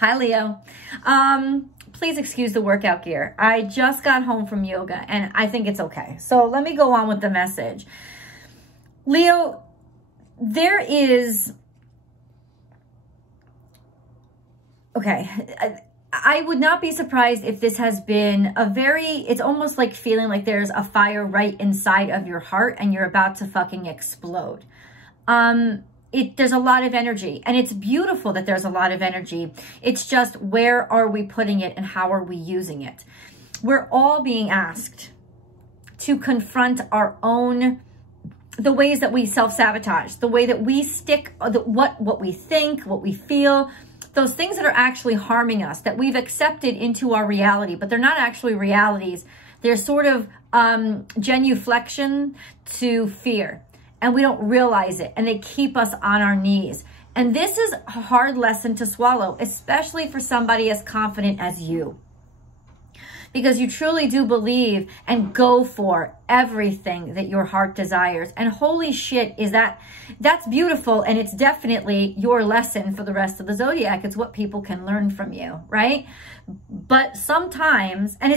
Hi, Leo. Please excuse the workout gear. I just got home from yoga and I think it's okay. So let me go on with the message. Leo, there is... Okay. I would not be surprised if this has been a very... It's almost like feeling like there's a fire right inside of your heart and you're about to fucking explode. There's a lot of energy, and it's beautiful that there's a lot of energy. It's just, where are we putting it and how are we using it? We're all being asked to confront our own, the ways that we self-sabotage, the way that we stick, what we think, what we feel, those things that are actually harming us, that we've accepted into our reality, but they're not actually realities. They're sort of genuflection to fear. And we don't realize it, and they keep us on our knees. And this is a hard lesson to swallow, especially for somebody as confident as you. Because you truly do believe and go for everything that your heart desires. And holy shit, that's beautiful, and it's definitely your lesson for the rest of the zodiac. It's what people can learn from you, right? But sometimes, and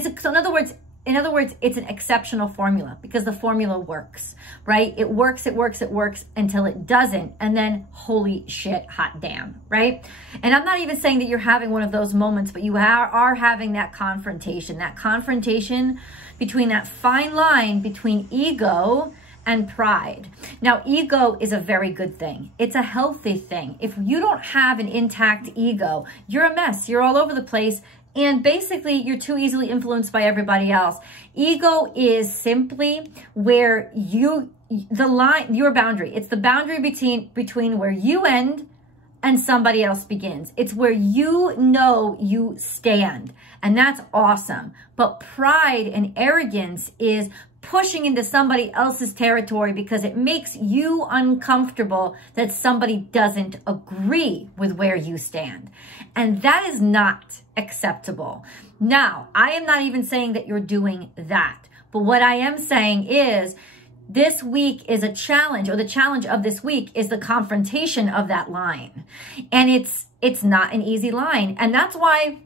in other words, it's an exceptional formula because the formula works, right? It works until it doesn't. And then holy shit, hot damn, right? And I'm not even saying that you're having one of those moments, but you are having that confrontation between that fine line between ego and pride. Now, ego is a very good thing. It's a healthy thing. If you don't have an intact ego, you're a mess. You're all over the place. And basically, you're too easily influenced by everybody else. Ego is simply where your boundary. It's the boundary between where you end and somebody else begins. It's where you know you stand. And that's awesome. But pride and arrogance is pushing into somebody else's territory because it makes you uncomfortable that somebody doesn't agree with where you stand. And that is not acceptable. Now, I am not even saying that you're doing that. But what I am saying is this week is a challenge, or the challenge of this week is the confrontation of that line. And it's not an easy line. And that's why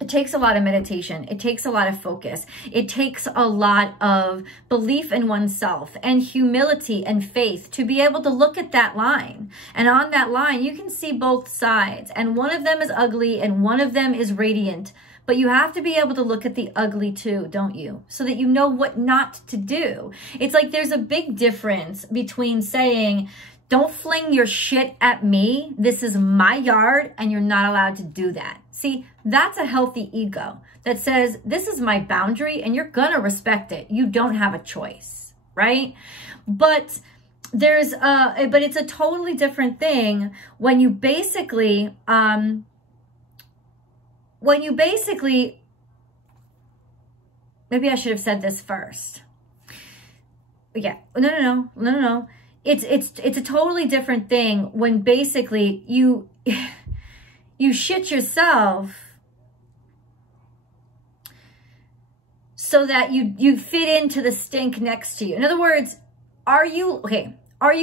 it takes a lot of meditation. It takes a lot of focus. It takes a lot of belief in oneself and humility and faith to be able to look at that line. And on that line, you can see both sides. And one of them is ugly and one of them is radiant. But you have to be able to look at the ugly too, don't you? So that you know what not to do. It's like there's a big difference between saying, don't fling your shit at me. This is my yard and you're not allowed to do that. See, that's a healthy ego that says, this is my boundary and you're gonna respect it. You don't have a choice, right? But it's a totally different thing when you basically, maybe I should have said this first. Yeah, no. It's a totally different thing when basically you shit yourself so that you fit into the stink next to you. In other words, are you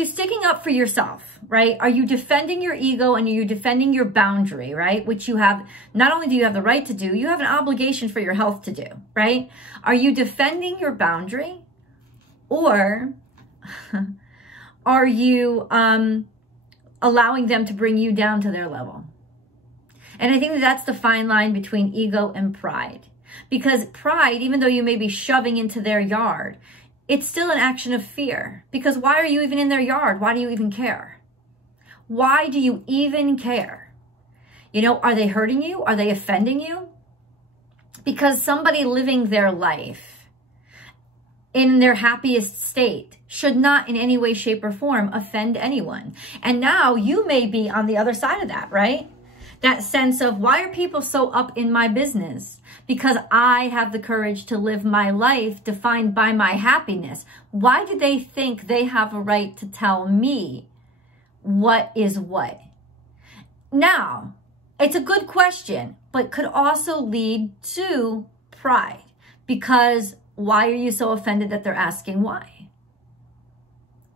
sticking up for yourself, right? Are you defending your ego and are you defending your boundary, right? Which you have, not only do you have the right to do, you have an obligation for your health to do, right? Are you defending your boundary, or are you allowing them to bring you down to their level? And I think that's the fine line between ego and pride. Because pride, even though you may be shoving into their yard, it's still an action of fear. Because why are you even in their yard? Why do you even care? Why do you even care? You know, are they hurting you? Are they offending you? Because somebody living their life in their happiest state should not in any way, shape, or form offend anyone. And now you may be on the other side of that, right? That sense of, why are people so up in my business? Because I have the courage to live my life defined by my happiness. Why do they think they have a right to tell me what is what? Now, it's a good question, but could also lead to pride. Because why are you so offended that they're asking why?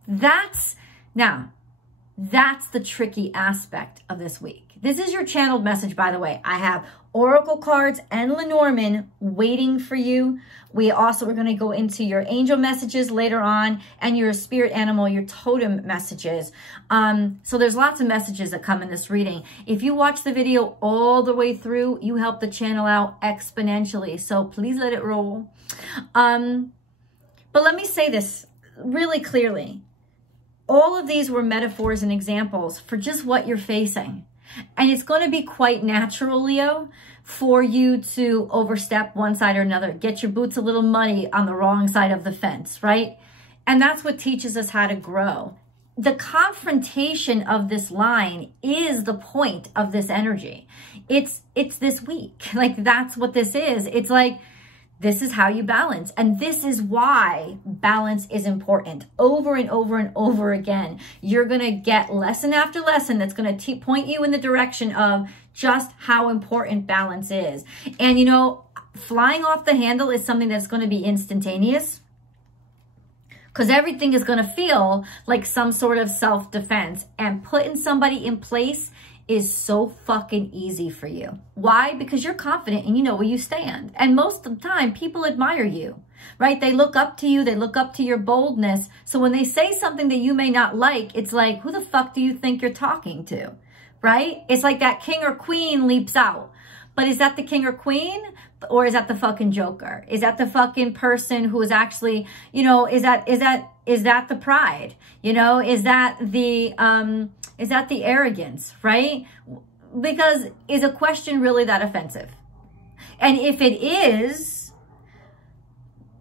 That's the tricky aspect of this week. This is your channeled message, by the way. I have oracle cards and Lenormand waiting for you. We also are going to go into your angel messages later on and your spirit animal, your totem messages. So there's lots of messages that come in this reading. If you watch the video all the way through, you help the channel out exponentially. So please let it roll. But let me say this really clearly. All of these were metaphors and examples for just what you're facing. And it's going to be quite natural, Leo, for you to overstep one side or another, get your boots a little muddy on the wrong side of the fence, right? And that's what teaches us how to grow. The confrontation of this line is the point of this energy. It's this week. Like, that's what this is. It's like, this is how you balance. And this is why balance is important. Over and over and over again, you're going to get lesson after lesson that's going to point you in the direction of just how important balance is. And, you know, flying off the handle is something that's going to be instantaneous, because everything is going to feel like some sort of self-defense, and putting somebody in place is so fucking easy for you. Why? Because you're confident and you know where you stand. And most of the time, people admire you, right? They look up to you. They look up to your boldness. So when they say something that you may not like, it's like, who the fuck do you think you're talking to, right? It's like that king or queen leaps out. But is that the king or queen? Or is that the fucking Joker? Is that the fucking person who is actually, you know, is that the pride? You know, is that the arrogance, right? Because is a question really that offensive? And if it is,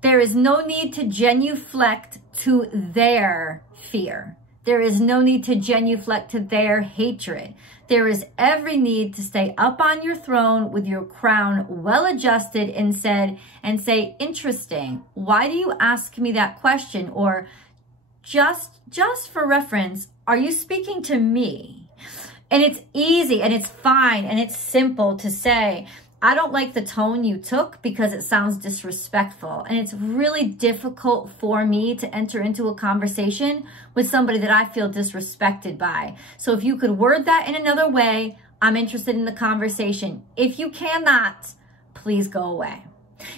there is no need to genuflect to their fear. There is no need to genuflect to their hatred. There is every need to stay up on your throne with your crown well adjusted and say, interesting, why do you ask me that question? Or just for reference, are you speaking to me? And it's easy and it's fine and it's simple to say, I don't like the tone you took because it sounds disrespectful. And it's really difficult for me to enter into a conversation with somebody that I feel disrespected by. So if you could word that in another way, I'm interested in the conversation. If you cannot, please go away.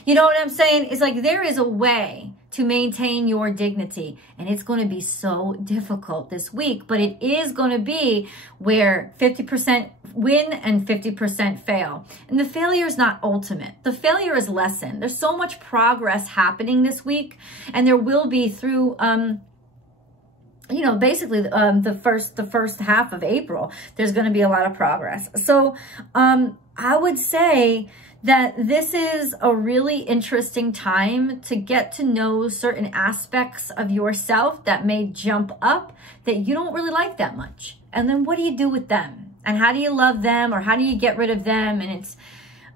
You know what I'm saying? It's like there is a way to maintain your dignity. And it's going to be so difficult this week, but it is going to be where 50% win and 50% fail. And the failure is not ultimate. The failure is lesson. There's so much progress happening this week, and there will be through, you know, basically the first half of April, there's going to be a lot of progress. So I would say that this is a really interesting time to get to know certain aspects of yourself that may jump up that you don't really like that much. And then what do you do with them? And how do you love them, or how do you get rid of them? And it's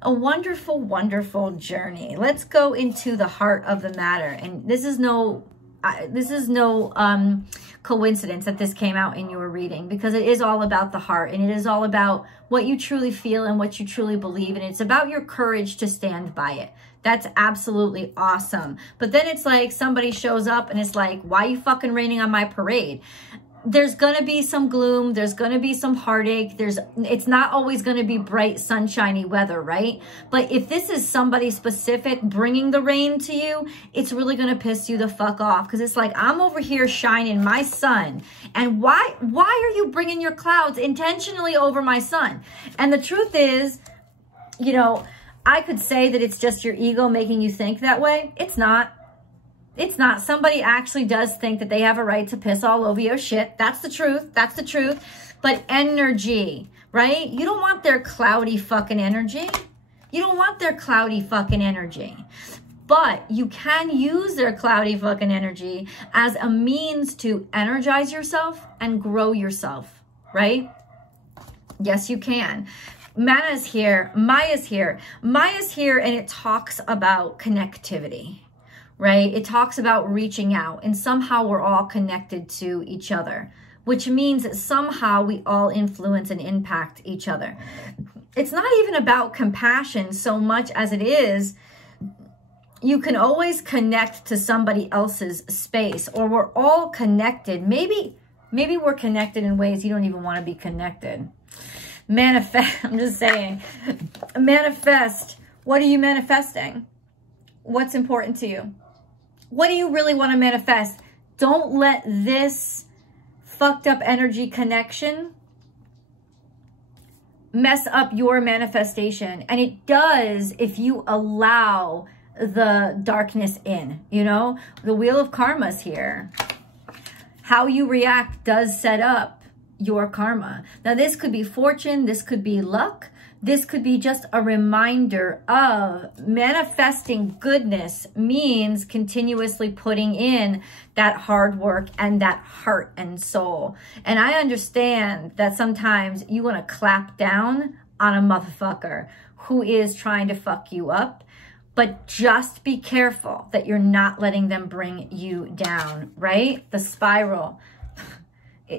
a wonderful, wonderful journey. Let's go into the heart of the matter. And this is no coincidence that this came out in your reading, because it is all about the heart, and it is all about what you truly feel and what you truly believe, and it's about your courage to stand by it. That's absolutely awesome. But then it's like somebody shows up and it's like, why are you fucking raining on my parade? There's going to be some gloom. There's going to be some heartache. It's not always going to be bright, sunshiny weather, right? But if this is somebody specific bringing the rain to you, it's really going to piss you the fuck off, because it's like, I'm over here shining my sun. And why are you bringing your clouds intentionally over my sun? And the truth is, you know, I could say that it's just your ego making you think that way. It's not. It's not. Somebody actually does think that they have a right to piss all over your shit. That's the truth. That's the truth. But energy, right? You don't want their cloudy fucking energy. You don't want their cloudy fucking energy. But you can use their cloudy fucking energy as a means to energize yourself and grow yourself, right? Yes, you can. Maya's here. Maya's here, and it talks about connectivity. Right? It talks about reaching out, and somehow we're all connected to each other, which means that somehow we all influence and impact each other. It's not even about compassion so much as it is, you can always connect to somebody else's space, or we're all connected. Maybe we're connected in ways you don't even want to be connected. Manifest, I'm just saying. Manifest. What are you manifesting? What's important to you? What do you really want to manifest? Don't let this fucked up energy connection mess up your manifestation. And it does if you allow the darkness in, you know? The wheel of karma's here. How you react does set up your karma. Now, this could be fortune. This could be luck. This could be just a reminder of manifesting goodness means continuously putting in that hard work and that heart and soul. And I understand that sometimes you want to clap down on a motherfucker who is trying to fuck you up, but just be careful that you're not letting them bring you down, right? The spiral.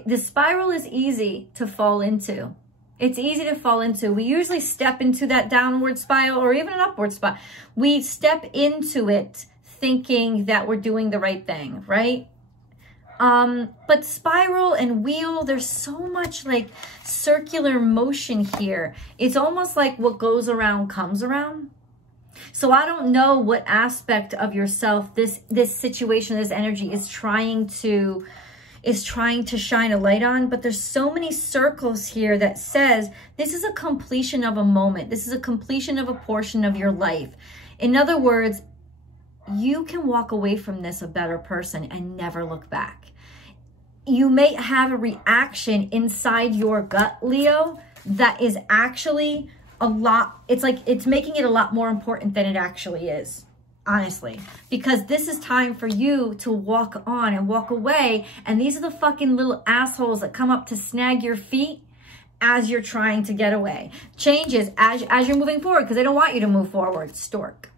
The spiral is easy to fall into. It's easy to fall into. We usually step into that downward spiral or even an upward spiral. We step into it thinking that we're doing the right thing, right? But spiral and wheel, there's so much like circular motion here. It's almost like what goes around comes around. So I don't know what aspect of yourself this situation, this energy is trying to shine a light on, but there's so many circles here that says this is a completion of a moment. This is a completion of a portion of your life. In other words, you can walk away from this a better person and never look back. You may have a reaction inside your gut, Leo, that is actually a lot. It's like it's making it a lot more important than it actually is. Honestly, because this is time for you to walk on and walk away. And these are the fucking little assholes that come up to snag your feet as you're trying to get away. Changes as you're moving forward because they don't want you to move forward. Stork.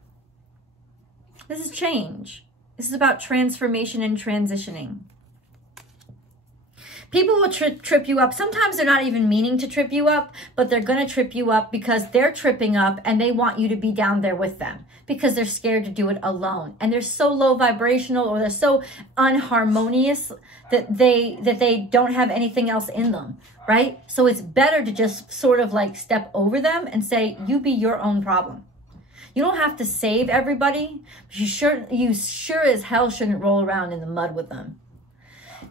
This is change. This is about transformation and transitioning. People will trip you up. Sometimes they're not even meaning to trip you up, but they're going to trip you up because they're tripping up and they want you to be down there with them because they're scared to do it alone. And they're so low vibrational or they're so unharmonious that they don't have anything else in them, right? So it's better to just sort of like step over them and say, you be your own problem. You don't have to save everybody, but you sure as hell shouldn't roll around in the mud with them.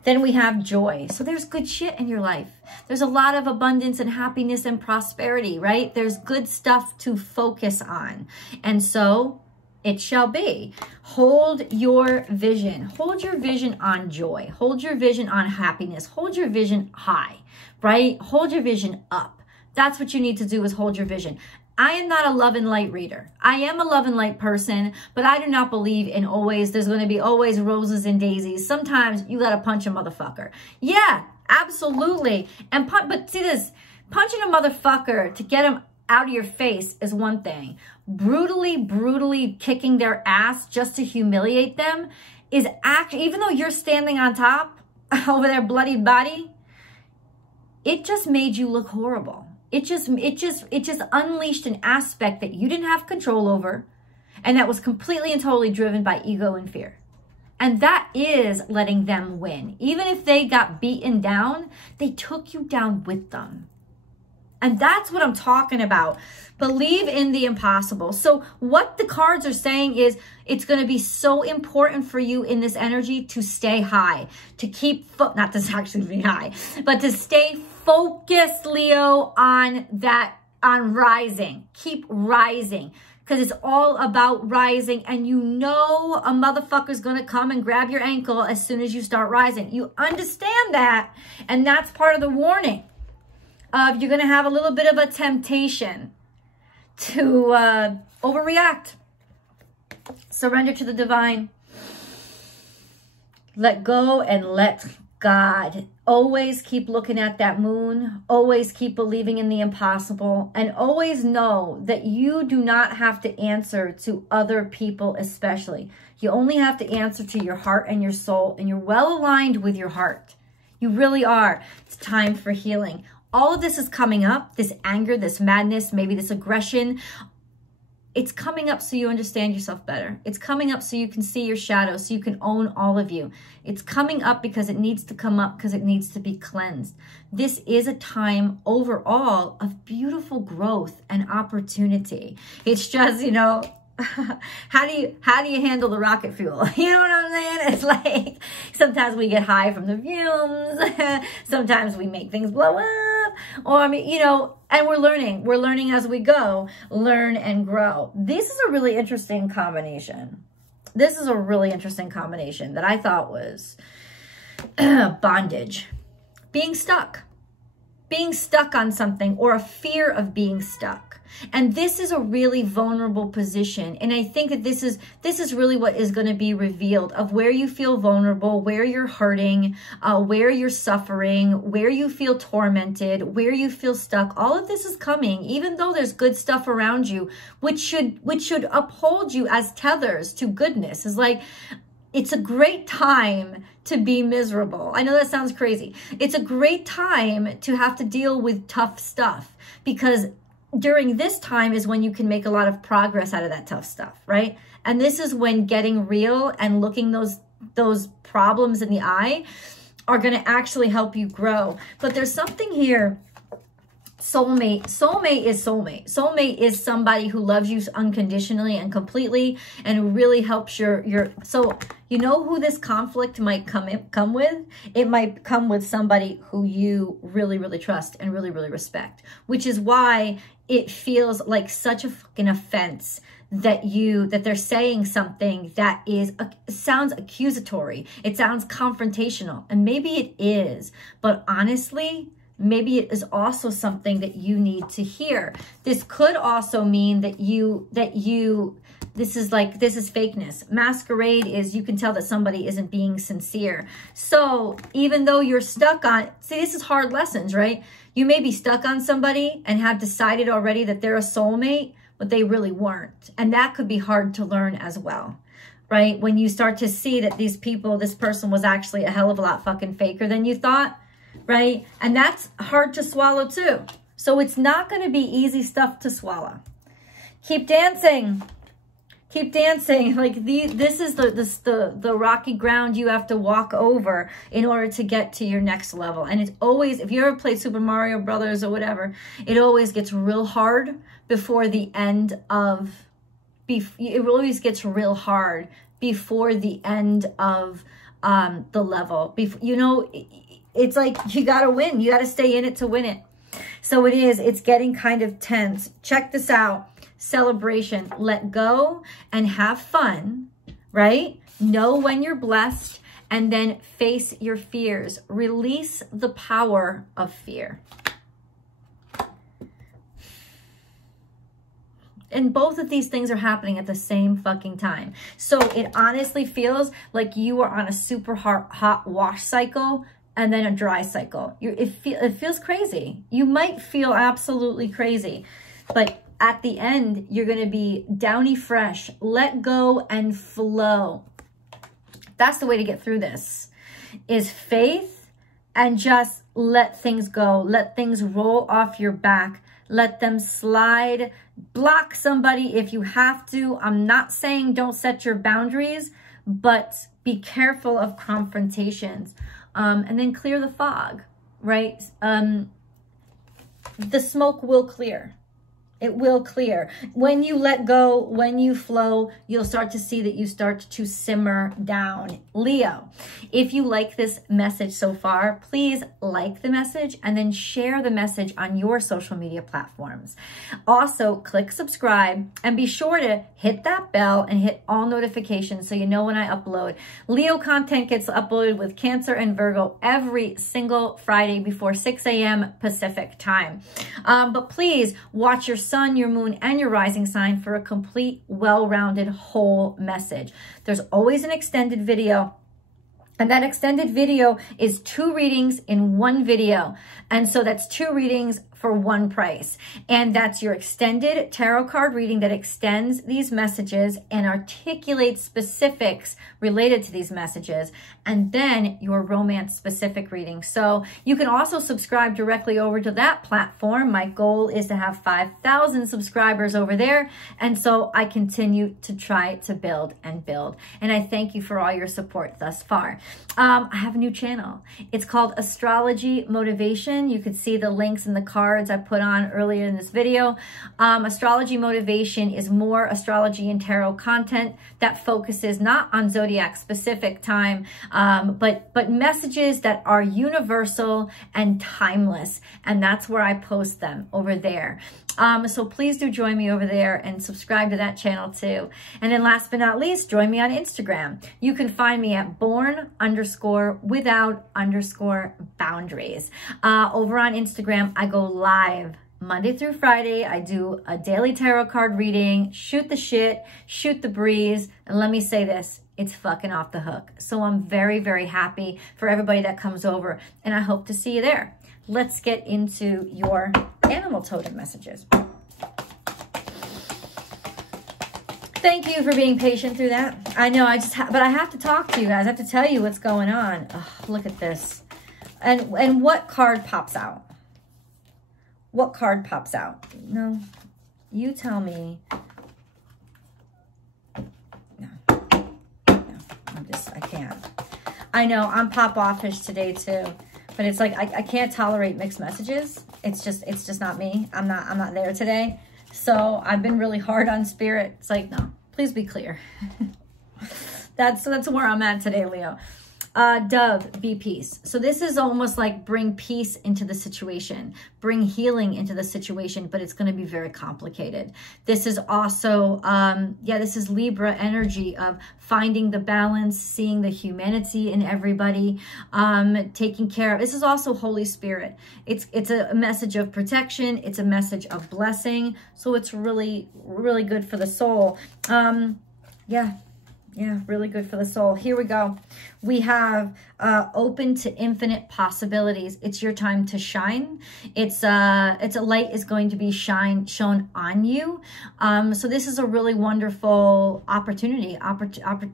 Then we have joy. So there's good shit in your life. There's a lot of abundance and happiness and prosperity, right? There's good stuff to focus on. And so it shall be. Hold your vision. Hold your vision on joy. Hold your vision on happiness. Hold your vision high, right? Hold your vision up. That's what you need to do is hold your vision. I am not a love and light reader. I am a love and light person, but I do not believe in there's going to be always roses and daisies. Sometimes you got to punch a motherfucker. Yeah, absolutely. But see this, punching a motherfucker to get him out of your face is one thing. Brutally kicking their ass just to humiliate them is even though you're standing on top over their bloody body, it just made you look horrible. It just unleashed an aspect that you didn't have control over and that was completely and totally driven by ego and fear. And that is letting them win. Even if they got beaten down, they took you down with them. And that's what I'm talking about. Believe in the impossible. So what the cards are saying is it's going to be so important for you in this energy to stay high, to keep, not to actually be high, but to stay focused, Leo, on rising. Keep rising because it's all about rising. And you know a motherfucker's going to come and grab your ankle as soon as you start rising. You understand that. And that's part of the warning. You're going to have a little bit of a temptation to overreact. Surrender to the divine. Let go and let God. Always keep looking at that moon. Always keep believing in the impossible. And always know that you do not have to answer to other people especially. You only have to answer to your heart and your soul. And you're well aligned with your heart. You really are. It's time for healing. All of this is coming up, this anger, this madness, maybe this aggression. it's coming up so you understand yourself better. It's coming up so you can see your shadow, so you can own all of you. It's coming up because it needs to come up, because it needs to be cleansed. This is a time overall of beautiful growth and opportunity. It's just, you know, how do you handle the rocket fuel? You know what I'm saying? It's like sometimes we get high from the fumes. Sometimes we make things blow up. Or, I mean, you know, and we're learning as we go, learn and grow. This is a really interesting combination. This is a really interesting combination that I thought was bondage, being stuck on something, or a fear of being stuck. And this is a really vulnerable position. And I think that this is really what is going to be revealed, of where you feel vulnerable, where you're hurting, where you're suffering, where you feel tormented, where you feel stuck. All of this is coming, even though there's good stuff around you, which should uphold you as tethers to goodness. It's like, it's a great time to be miserable. I know that sounds crazy. It's a great time to have to deal with tough stuff, because during this time is when you can make a lot of progress out of that tough stuff, right? And this is when getting real and looking those problems in the eye are going to actually help you grow. But there's something here. Soulmate is soulmate. Soulmate is somebody who loves you unconditionally and completely, and who really helps so you know who this conflict might come with? It might come with somebody who you really, really trust and really, really respect, which is why it feels like such a fucking offense that they're saying something that sounds accusatory. It sounds confrontational, and maybe it is, but honestly, maybe it is also something that you need to hear. This could also mean that this is fakeness. Masquerade is, you can tell that somebody isn't being sincere. So even though you're stuck on, see, this is hard lessons, right? You may be stuck on somebody and have decided already that they're a soulmate, but they really weren't. And that could be hard to learn as well, right? When you start to see that this person was actually a hell of a lot fucking faker than you thought, right? And that's hard to swallow too. So it's not going to be easy stuff to swallow. Keep dancing. Keep dancing. Like this is the rocky ground you have to walk over in order to get to your next level. And it's always, if you ever played Super Mario Brothers or whatever, it always gets real hard before the end of, it always gets real hard before the end of the level. You know, it's like you got to win. You got to stay in it to win it. So it's getting kind of tense. Check this out. Celebration. Let go and have fun, right? Know when you're blessed, and then face your fears. Release the power of fear. And both of these things are happening at the same fucking time. So it honestly feels like you are on a super hot wash cycle and then a dry cycle. It feels crazy. You might feel absolutely crazy, but at the end, you're going to be downy fresh. Let go and flow. That's the way to get through this, is faith, and just let things go. Let things roll off your back. Let them slide. Block somebody if you have to. I'm not saying don't set your boundaries, but be careful of confrontations. And then clear the fog, right? The smoke will clear. It will clear. When you let go, when you flow, you'll start to see that you start to simmer down. Leo, if you like this message so far, please like the message and then share the message on your social media platforms. Also, click subscribe and be sure to hit that bell and hit all notifications so you know when I upload. Leo content gets uploaded with Cancer and Virgo every single Friday before 6 a.m. Pacific time. But please watch your sun, your moon, and your rising sign for a complete, well-rounded whole message. There's always an extended video, and that extended video is 2 readings in 1 video. And so that's 2 readings for one price. And that's your extended tarot card reading that extends these messages and articulates specifics related to these messages. And then your romance specific reading. So you can also subscribe directly over to that platform. My goal is to have 5,000 subscribers over there. And so I continue to try to build and build. And I thank you for all your support thus far. I have a new channel. It's called Astrology Motivation. You could see the links in the cards I put on earlier in this video. Astrology Motivation is more astrology and tarot content that focuses not on zodiac specific time, but messages that are universal and timeless. And that's where I post them over there. So please do join me over there and subscribe to that channel too. And then last but not least, join me on Instagram. You can find me at born_without_boundaries. Over on Instagram, I go live Monday through Friday. I do a daily tarot card reading, shoot the shit, shoot the breeze. And let me say this, it's fucking off the hook. So I'm very, very happy for everybody that comes over, and I hope to see you there. Let's get into your animal totem messages. Thank you for being patient through that. I know, but I have to talk to you guys. I have to tell you what's going on. Oh, look at this. And what card pops out? What card pops out? No, you tell me. No, I can't. I know, I'm pop offish today too. But it's like, I can't tolerate mixed messages. It's just not me. I'm not there today. So I've been really hard on spirit. It's like, no, please be clear. That's where I'm at today, Leo. Dove, be peace. So this is almost like bring peace into the situation, bring healing into the situation, but it's going to be very complicated. This is also, this is Libra energy of finding the balance, seeing the humanity in everybody, taking care of. This is also Holy Spirit. It's a message of protection. It's a message of blessing. So it's really, really good for the soul. Yeah, really good for the soul. Here we go. We have open to infinite possibilities. It's your time to shine. It's a light is going to be shown on you. So this is a really wonderful opportunity.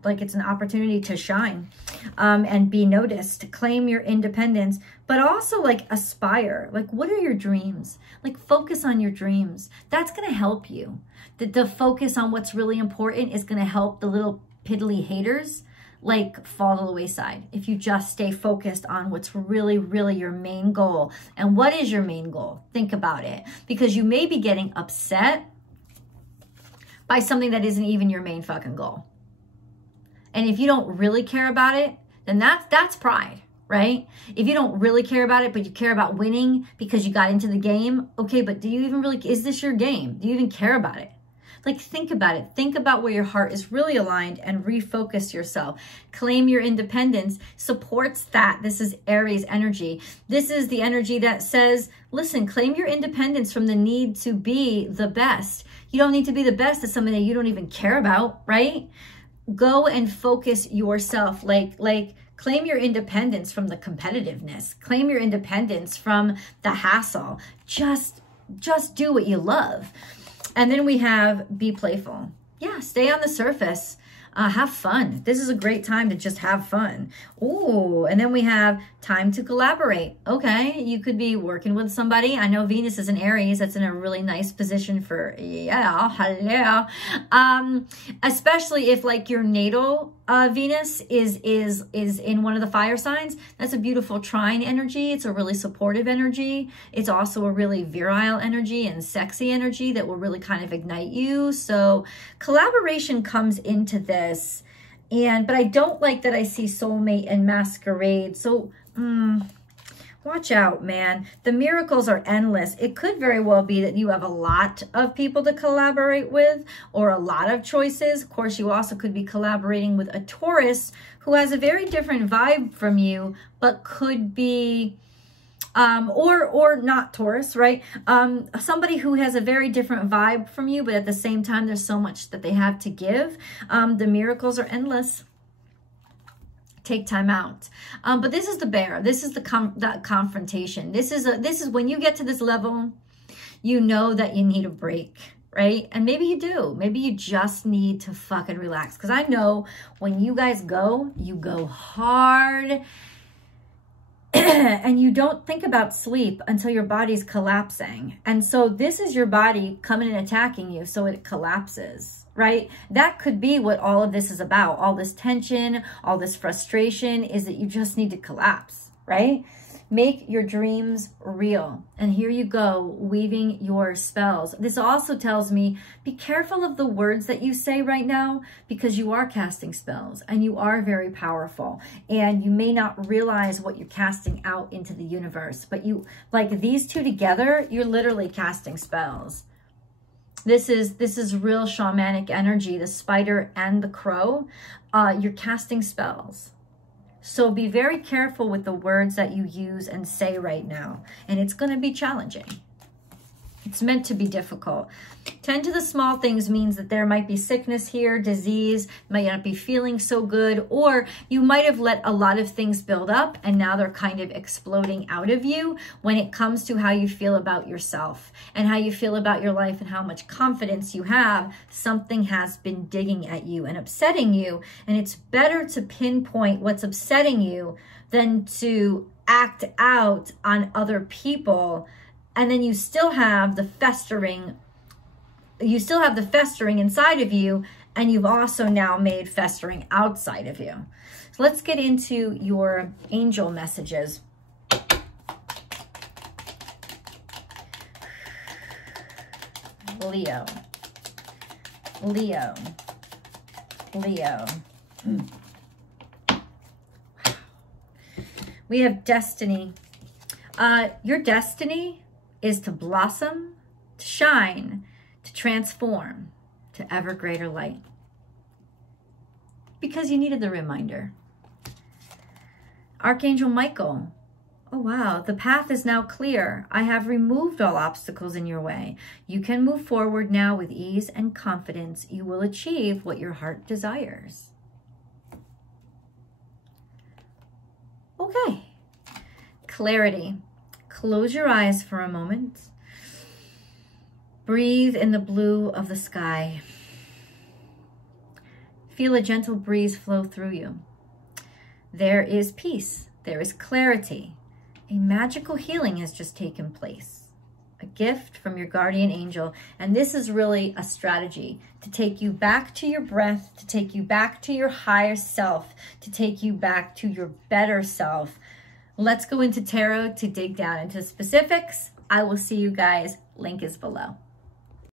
Like it's an opportunity to shine and be noticed. Claim your independence, but also like aspire. Like, what are your dreams? Like, focus on your dreams. That's going to help you. The focus on what's really important is going to help the little piddly haters like fall to the wayside if you just stay focused on what's really, really your main goal. And what is your main goal? Think about it, because you may be getting upset by something that isn't even your main fucking goal. And if you don't really care about it, then that's pride, right? If you don't really care about it, but you care about winning because you got into the game, okay, but do you even really, is this your game? Do you even care about it? Like, think about it. Think about where your heart is really aligned and refocus yourself. Claim your independence supports that. This is Aries energy. This is the energy that says, listen, claim your independence from the need to be the best. You don't need to be the best at something that you don't even care about, right? Go and focus yourself. Like claim your independence from the competitiveness. Claim your independence from the hassle. Just do what you love. And then we have be playful. Yeah, stay on the surface. Have fun. This is a great time to just have fun. Ooh, and then we have time to collaborate. Okay, you could be working with somebody. I know Venus is in Aries. That's in a really nice position for, yeah, hello. Especially if like your natal Venus is in one of the fire signs. That's a beautiful trine energy. It's a really supportive energy. It's also a really virile energy and sexy energy that will really kind of ignite you. So collaboration comes into this. But I don't like that I see soulmate and masquerade. So watch out, man. The miracles are endless. It could very well be that you have a lot of people to collaborate with or a lot of choices. Of course, you also could be collaborating with a Taurus who has a very different vibe from you, but could be or not Taurus, right? Somebody who has a very different vibe from you, but at the same time, there's so much that they have to give. The miracles are endless. Take time out. But this is the bear. This is the confrontation. This is when you get to this level, you know that you need a break, right? And maybe you do. Maybe you just need to fucking relax. Because I know when you guys go, you go hard. And you don't think about sleep until your body's collapsing. And so this is your body coming and attacking you, so it collapses, right? That could be what all of this is about. All this tension, all this frustration is that you just need to collapse, right? Make your dreams real. And here you go, weaving your spells. This also tells me, be careful of the words that you say right now, because you are casting spells and you are very powerful. And you may not realize what you're casting out into the universe, but you, like these two together, you're literally casting spells. This is real shamanic energy, the spider and the crow. You're casting spells. So be very careful with the words that you use and say right now. And it's going to be challenging. It's meant to be difficult. Tend to the small things means that there might be sickness here, disease, might not be feeling so good, or you might have let a lot of things build up and now they're kind of exploding out of you when it comes to how you feel about yourself and how you feel about your life and how much confidence you have. Something has been digging at you and upsetting you, and it's better to pinpoint what's upsetting you than to act out on other people. And then you still have the festering, inside of you, and you've also now made festering outside of you. So let's get into your angel messages. Leo. Leo. Leo. We have destiny. Your destiny is to blossom, to shine, to transform to ever greater light. Because you needed the reminder. Archangel Michael. Oh wow, the path is now clear. I have removed all obstacles in your way. You can move forward now with ease and confidence. You will achieve what your heart desires. Okay. Clarity. Close your eyes for a moment. Breathe in the blue of the sky. Feel a gentle breeze flow through you. There is peace. There is clarity. A magical healing has just taken place. A gift from your guardian angel. And this is really a strategy to take you back to your breath, to take you back to your higher self, to take you back to your better self. Let's go into tarot to dig down into specifics. I will see you guys. Link is below.